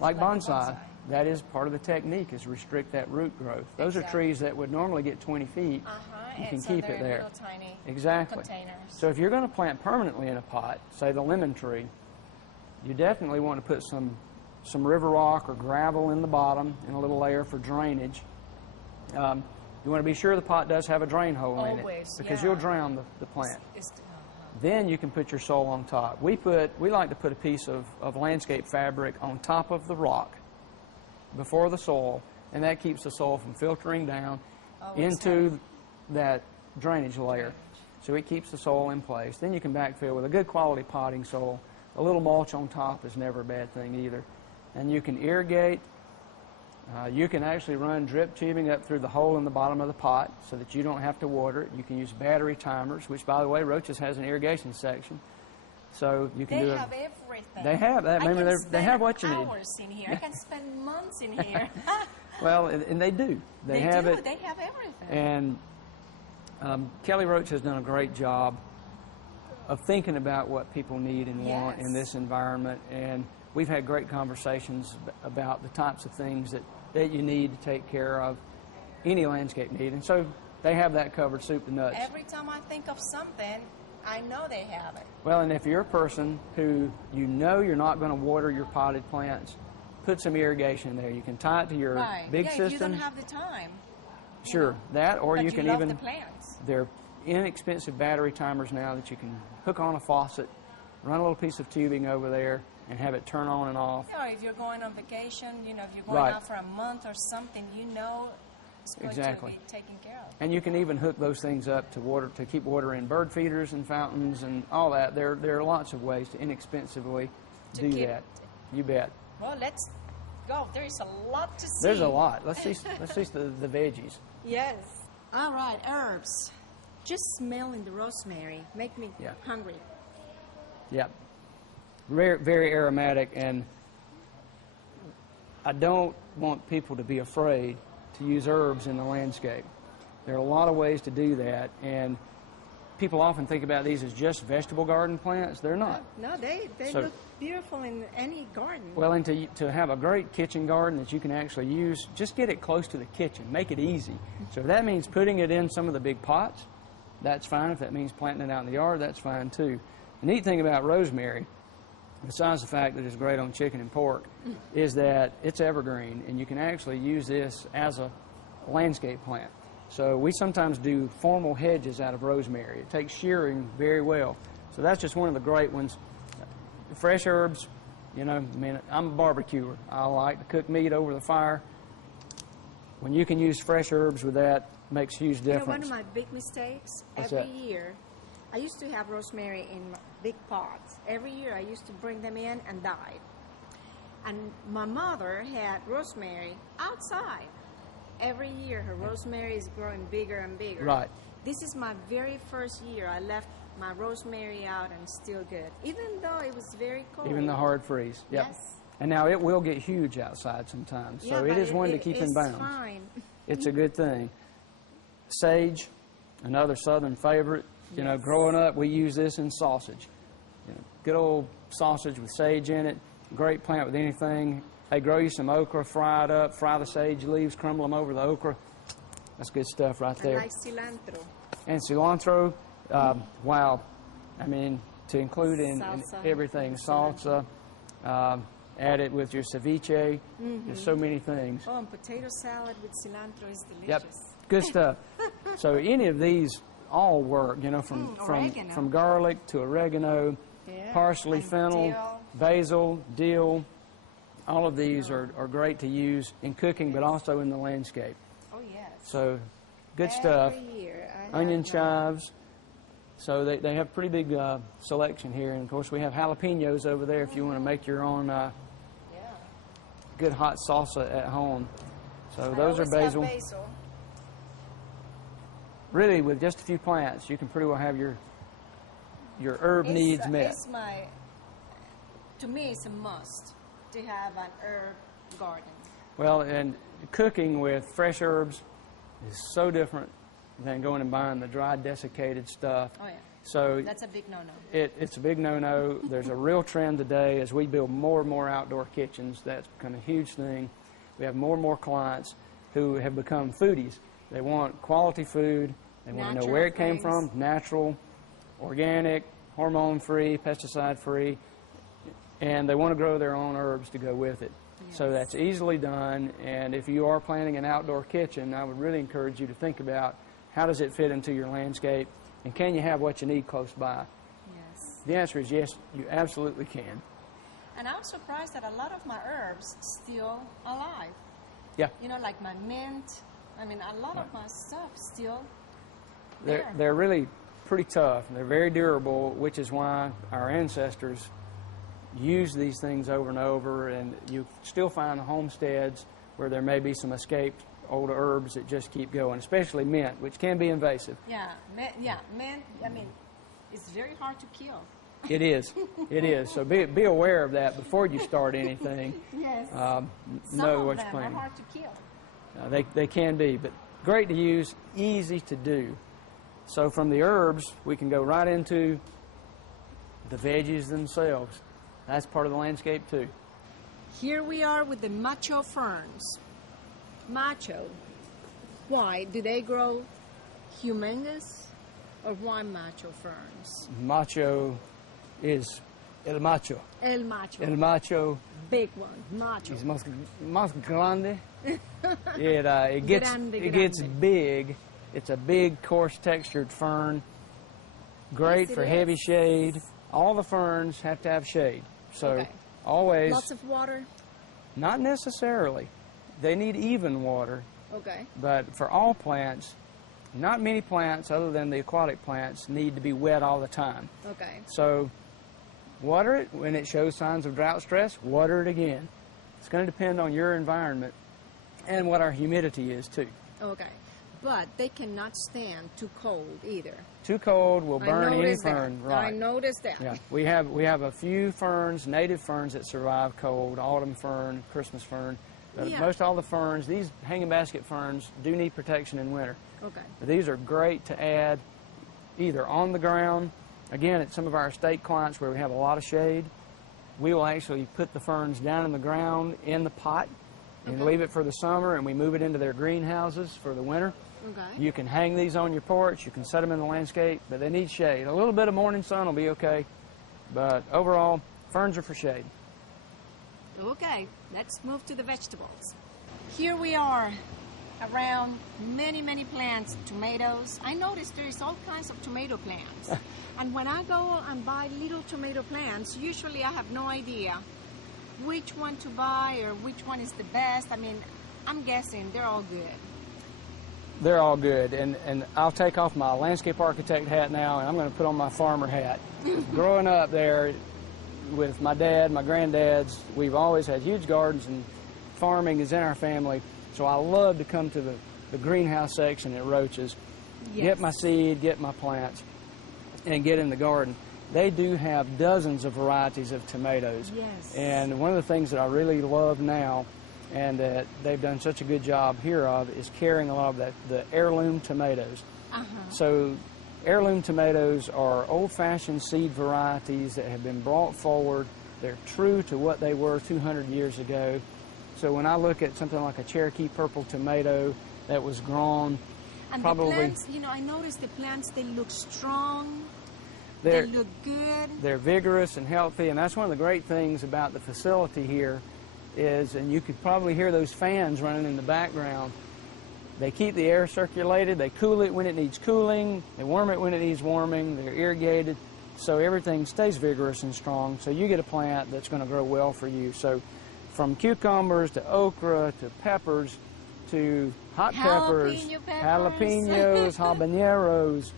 Like bonsai. That is part of the technique, is restrict that root growth. Those are trees that would normally get 20 feet. You can keep it there. Tiny containers. So if you're going to plant permanently in a pot, say the lemon tree, you definitely want to put some river rock or gravel in the bottom and a little layer for drainage. You want to be sure the pot does have a drain hole in it, because you'll drown the plant. Then you can put your soil on top. We like to put a piece of landscape fabric on top of the rock before the soil, and that keeps the soil from filtering down into that drainage layer. So it keeps the soil in place. Then you can backfill with a good quality potting soil. A little mulch on top is never a bad thing either. And you can irrigate. You can actually run drip tubing up through the hole in the bottom of the pot so that you don't have to water it. You can use battery timers, which, by the way, Roche's has an irrigation section. So you can do it. They have everything. They have that. Remember, they have what you need. Hours in here. I can spend months in here. Well, and they do. They have it. They have everything. And Kelly Roche has done a great job of thinking about what people need and want in this environment. And we've had great conversations about the types of things that you need to take care of any landscape need. And so they have that covered soup to nuts. Every time I think of something, I know they have it. Well, and if you're a person who you know you're not going to water your potted plants, put some irrigation there. You can tie it to your big system. If you don't have the time. Sure, that, or you can even. The plants. They're inexpensive battery timers now that you can hook on a faucet, run a little piece of tubing over there, and have it turn on and off. Or if you're going on vacation, if you're going out for a month or something, it's going to be taken care of. And you can even hook those things up to keep water in bird feeders and fountains and all that. There are lots of ways to inexpensively do that. You bet. Well, let's go. There is a lot to see. There's a lot. Let's see the veggies. Yes. All right, herbs. Just smelling the rosemary make me hungry. Yeah. Very, very aromatic, and I don't want people to be afraid to use herbs in the landscape. There are a lot of ways to do that, and people often think about these as just vegetable garden plants. They're not. No, they look beautiful in any garden. Well, and to have a great kitchen garden that you can actually use, just get it close to the kitchen. Make it easy. So if that means putting it in some of the big pots, that's fine. If that means planting it out in the yard, that's fine too. The neat thing about rosemary, besides the fact that it's great on chicken and pork, is that it's evergreen, and you can actually use this as a landscape plant. So we sometimes do formal hedges out of rosemary. It takes shearing very well. So that's just one of the great ones. Fresh herbs, I'm a barbecuer. I like to cook meat over the fire. When you can use fresh herbs with that, it makes a huge difference. One of my big mistakes, every year, I used to have rosemary in big pots. Every year I used to bring them in and died. And my mother had rosemary outside. Every year her rosemary is growing bigger and bigger. Right. This is my very first year I left my rosemary out and still good, even though it was very cold. Even the hard freeze. Yep. Yes. And now it will get huge outside sometimes, so it is one to keep in bounds. It's fine. It's a good thing. Sage, another southern favorite. Growing up, we use this in sausage. Good old sausage with sage in it. Great plant with anything. Hey, grow you some okra, fry it up, fry the sage leaves, crumble them over the okra. That's good stuff right there. I like cilantro. And cilantro, wow. To include in everything. Salsa, add it with your ceviche. There's so many things. Oh, and potato salad with cilantro is delicious. Yep, good stuff. So any of these all work, you know, from garlic to oregano, parsley, fennel, dill. basil, dill. All of these are great to use in cooking, but also in the landscape. Oh, yes. So, good stuff. Every year Onion chives. So they have pretty big selection here. And, of course, we have jalapenos over there if you want to make your own good hot salsa at home. So those are basil. Really, with just a few plants, you can pretty well have your herb needs met. To me, it's a must to have an herb garden. Well, and cooking with fresh herbs is so different than going and buying the dry, desiccated stuff. Oh, yeah. So that's a big no-no. It's a big no-no. There's a real trend today as we build more and more outdoor kitchens. That's become a huge thing. We have more and more clients who have become foodies. They want quality food. They want to know where it came from, natural, organic, hormone-free, pesticide-free, and they want to grow their own herbs to go with it. Yes. So that's easily done, and if you are planning an outdoor kitchen, I would really encourage you to think about how does it fit into your landscape, and can you have what you need close by? Yes. The answer is yes, you absolutely can. And I'm surprised that a lot of my herbs still alive. Yeah. You know, like my mint, I mean, a lot of my stuff still They're really pretty tough. They're very durable, which is why our ancestors used these things over and over, and you still find homesteads where there may be some escaped old herbs that just keep going, especially mint, which can be invasive. Yeah, mint, I mean, it's very hard to kill. It is. It is. So be aware of that before you start anything. Yes. Know what you're Some of them planning. are hard to kill. They can be, but great to use, easy to do. So from the herbs, we can go right into the veggies themselves. That's part of the landscape too. Here we are with the macho ferns. Macho. Why? Do they grow humongous? Or why macho ferns? Macho is el macho. El macho. El macho. Big one. Macho. Is más grande. It gets big. It's a big, coarse, textured fern. Great for heavy shade. All the ferns have to have shade. So always. Lots of water? Not necessarily. They need even water. Okay. But for all plants, not many plants other than the aquatic plants need to be wet all the time. Okay. So water it when it shows signs of drought stress, water it again. It's going to depend on your environment and what our humidity is too. Okay. But they cannot stand too cold either. Too cold will burn any fern. Right. I noticed that. Yeah. We have a few ferns, native ferns that survive cold, autumn fern, Christmas fern. Most all the ferns, these hanging basket ferns, do need protection in winter. Okay. But these are great to add either on the ground. Again, at some of our estate clients where we have a lot of shade, we will actually put the ferns down in the ground in the pot and leave it for the summer, and we move it into their greenhouses for the winter. Okay. You can hang these on your porch, you can set them in the landscape, but they need shade. A little bit of morning sun will be okay, but overall, ferns are for shade. Okay, let's move to the vegetables. Here we are around many plants, tomatoes. I noticed there is all kinds of tomato plants. And when I go and buy little tomato plants, usually I have no idea which one to buy or which one is the best. I mean, I'm guessing they're all good. They're all good, and I'll take off my landscape architect hat now, and I'm going to put on my farmer hat. Growing up there with my dad, my granddads, we've always had huge gardens, and farming is in our family, so I love to come to the greenhouse section at Roche's, get my seed, get my plants, and get in the garden. They do have dozens of varieties of tomatoes, and one of the things that I really love now and that they've done such a good job here of is carrying a lot of the heirloom tomatoes. So heirloom tomatoes are old-fashioned seed varieties that have been brought forward. They're true to what they were 200 years ago. So when I look at something like a Cherokee purple tomato that was grown, and probably... the plants, you know, I noticed the plants, they look strong, they look good. They're vigorous and healthy, and that's one of the great things about the facility here is, and you could probably hear those fans running in the background, They keep the air circulated, they cool it when it needs cooling, they warm it when it needs warming, they're irrigated, so everything stays vigorous and strong, so you get a plant that's going to grow well for you. So from cucumbers to okra to peppers to hot peppers, jalapenos, habaneros,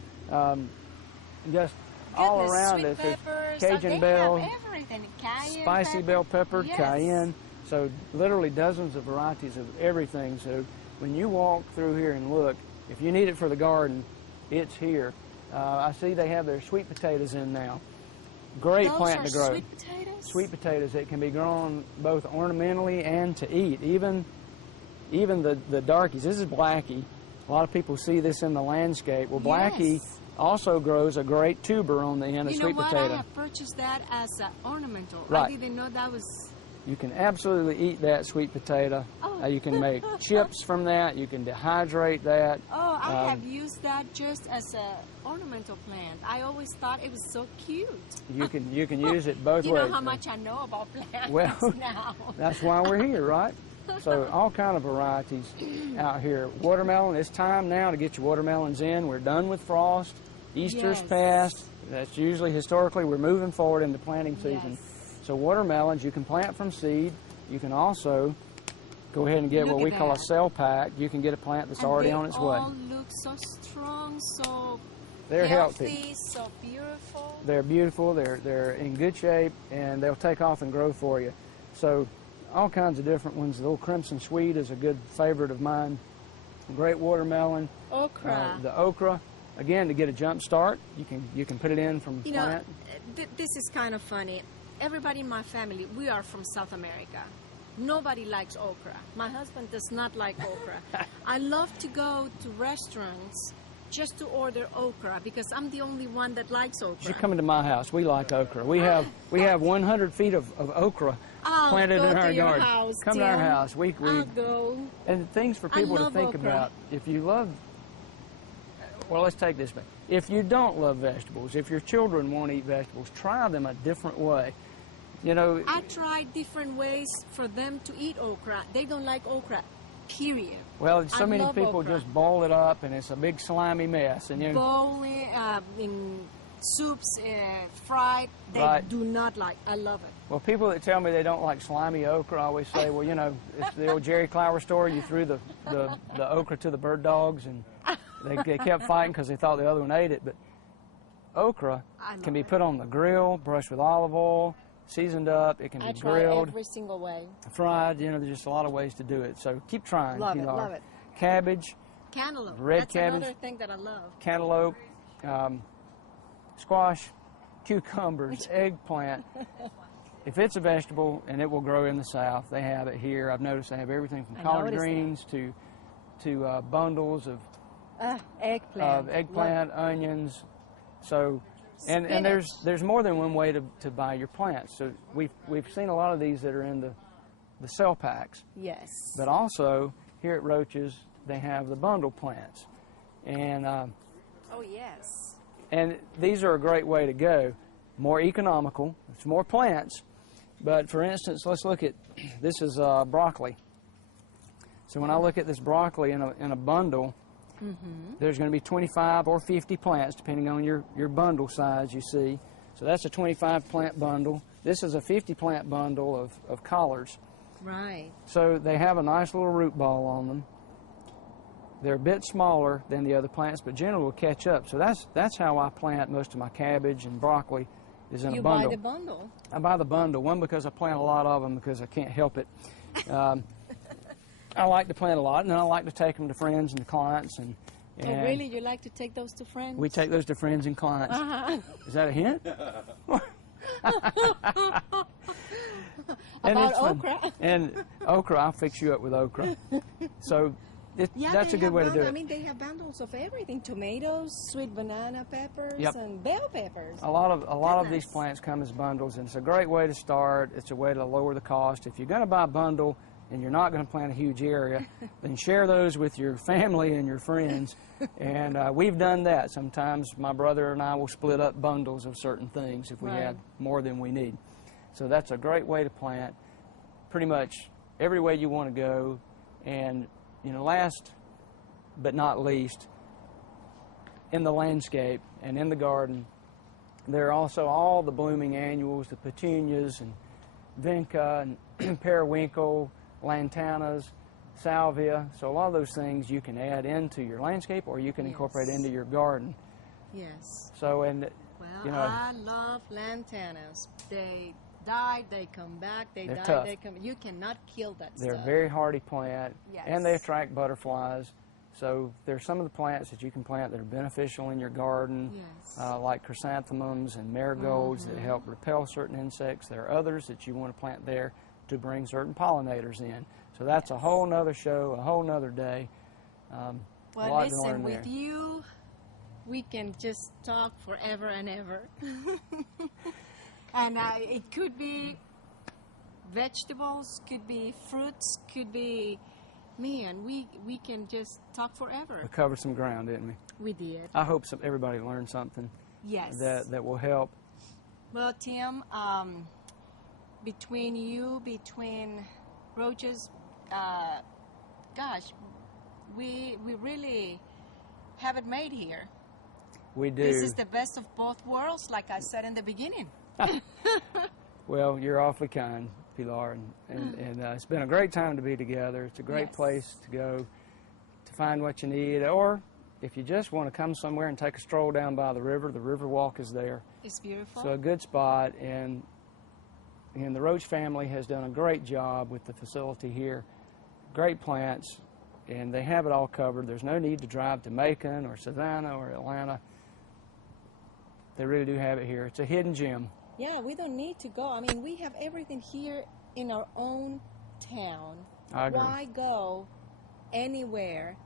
just all around us. There's Cajun bell, spicy bell pepper, cayenne, so literally dozens of varieties of everything. So when you walk through here and look, if you need it for the garden, it's here. I see they have their sweet potatoes in now. Great plant to grow. Sweet potatoes? Sweet potatoes that can be grown both ornamentally and to eat. Even the darkies. This is blackie. A lot of people see this in the landscape. Well, blackie also grows a great tuber on the end of sweet potato. You know what? I have purchased that as an ornamental. Right. I didn't know that was... You can absolutely eat that sweet potato. Oh. You can make chips from that. You can dehydrate that. Oh, I have used that just as an ornamental plant. I always thought it was so cute. You can use it both you ways. You know how much I know about plants well, now. That's why we're here, right? So all kind of varieties out here. Watermelon, it's time now to get your watermelons in. We're done with frost. Easter's passed. That's usually, historically, we're moving forward into planting season. Yes. So watermelons, you can plant from seed. You can also go ahead and get what we call a cell pack. You can get a plant that's already on its way. They all look so strong, so they're healthy, so beautiful. They're beautiful. They're in good shape, and they'll take off and grow for you. So all kinds of different ones. The little crimson sweet is a good favorite of mine. Great watermelon. Okra. The okra. Again, to get a jump start, you can put it in from plant. This is kind of funny. Everybody in my family, we are from South America. Nobody likes okra. My husband does not like okra. I love to go to restaurants just to order okra because I'm the only one that likes okra. You should come into my house. We like okra. We have 100 feet of okra planted in our garden. House, come Tim. to our house. I'll go. And things for people to think about. If you love, well, let's take this back. If you don't love vegetables, if your children won't eat vegetables, try them a different way. You know, I tried different ways for them to eat okra. They don't like okra, period. Well, so many people just boil it up, and it's a big slimy mess. And boil it in soups, fried. They do not like. I love it. Well, people that tell me they don't like slimy okra, I always say, well, you know, it's the old Jerry Clower story. You threw the okra to the bird dogs, and they kept fighting because they thought the other one ate it. But okra can be put on the grill, brushed with olive oil, seasoned up. It can be grilled, every single way. Fried. You know, there's just a lot of ways to do it. So keep trying. Love it. Cabbage. Cantaloupe. Red cabbage. That's another thing that I love. Cantaloupe, squash, cucumbers, eggplant. If it's a vegetable and it will grow in the South, they have it here. I've noticed they have everything from collard greens to bundles of eggplant, onions. So. And there's more than one way to buy your plants. So we've seen a lot of these that are in the cell packs. Yes. But also here at Roche's they have the bundle plants, and oh yes. And these are a great way to go. More economical. It's more plants. But for instance, let's look at this is broccoli. So when I look at this broccoli in a bundle. Mm-hmm. There's going to be 25 or 50 plants, depending on your bundle size you see. So that's a 25 plant bundle. This is a 50 plant bundle of collards. Right. So they have a nice little root ball on them. They're a bit smaller than the other plants, but generally will catch up. So that's how I plant most of my cabbage and broccoli is in a bundle. You buy the bundle? I buy the bundle. One, because I plant a lot of them because I can't help it. I like to plant a lot, and then I like to take them to friends and to clients. And oh, really? You like to take those to friends? We take those to friends and clients. Is that a hint? About okra? And okra, I'll fix you up with okra. So that's a good way to do it. I mean, they have bundles of everything: tomatoes, sweet banana peppers, and bell peppers. A lot of these plants come as bundles, and it's a great way to start. It's a way to lower the cost. If you're going to buy a bundle, and you're not going to plant a huge area, then share those with your family and your friends. And we've done that. Sometimes my brother and I will split up bundles of certain things if we have more than we need. So that's a great way to plant pretty much every way you want to go. And, you know, last but not least, in the landscape and in the garden, there are also all the blooming annuals, the petunias and vinca and periwinkle, lantanas, salvia. So a lot of those things you can add into your landscape, or you can incorporate into your garden. Yes. So, and Well, you know, I love lantanas. They die, they come back, they die, tough. they come. You cannot kill that they're stuff. a very hardy plant, Yes. and they attract butterflies. So there's some of the plants that you can plant that are beneficial in your garden, Yes. like chrysanthemums and marigolds that help repel certain insects. There are others that you want to plant there to bring certain pollinators in. So that's a whole nother show, a whole nother day. A Well, lot to listen, learn with there. you, we can just talk forever and ever. And it could be vegetables, could be fruits, could be, man, we can just talk forever. We covered some ground, didn't we? We did. I hope everybody learned something Yes. that will help. Well, Tim, between you, between Roche's, gosh, we really have it made here. We do. This is the best of both worlds, like I said in the beginning. Well, you're awfully kind, Pilar, and it's been a great time to be together. It's a great Yes. place to go to find what you need, or if you just want to come somewhere and take a stroll down by the river walk is there. It's beautiful. So a good spot, and the Roche family has done a great job with the facility here. Great plants, and they have it all covered. There's no need to drive to Macon or Savannah or Atlanta. They really do have it here. It's a hidden gem. Yeah, we don't need to go. I mean, we have everything here in our own town. I agree. Why go anywhere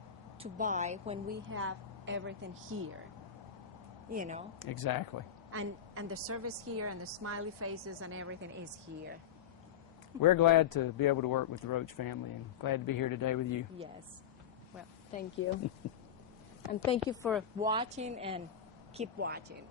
to buy when we have everything here? You know? Exactly. And the service here and the smiley faces and everything is here. We're glad to be able to work with the Roche family, and glad to be here today with you. Yes. Well, thank you. And thank you for watching, and keep watching.